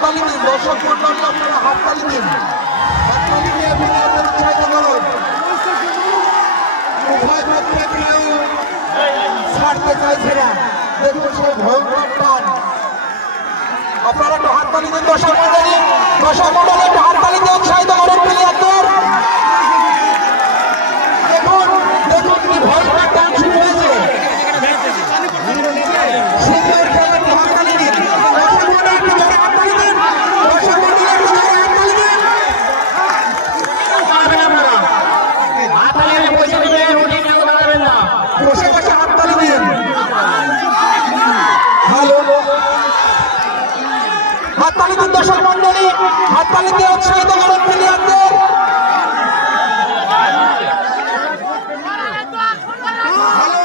হাততালি দিন, দর্শক মন্ডলী আপনারা হাততালি দিন, হাততালি দিয়ে প্লেয়ারদের উৎসাহিত করুন। উভয় পক্ষে কেউ ছাড়তে চাইছে না, দেখুন সেই ভয়ঙ্কর টান। আপনারা একটু হাততালি দিন, দর্শক মন্ডলী একটু হাততালি দিয়ে উৎসাহিত করুন প্লেয়ারদের। দেখুন দেখুন কি ভয়ঙ্কর টান শুরু হয়েছে। সুন্দর খেলা, একটু হাততালি দিন, দর্শক মন্ডলী একটু জোরে হাততালি দিন, দর্শক মন্ডলী একটু জোরে হাততালি দিন। বসে বসে হাততালি দিন। হ্যালো, হাততালি দিন দর্শক মন্ডলী, হাততালি দিয়ে উৎসাহিত করুন প্লেয়ারদের। হ্যালো,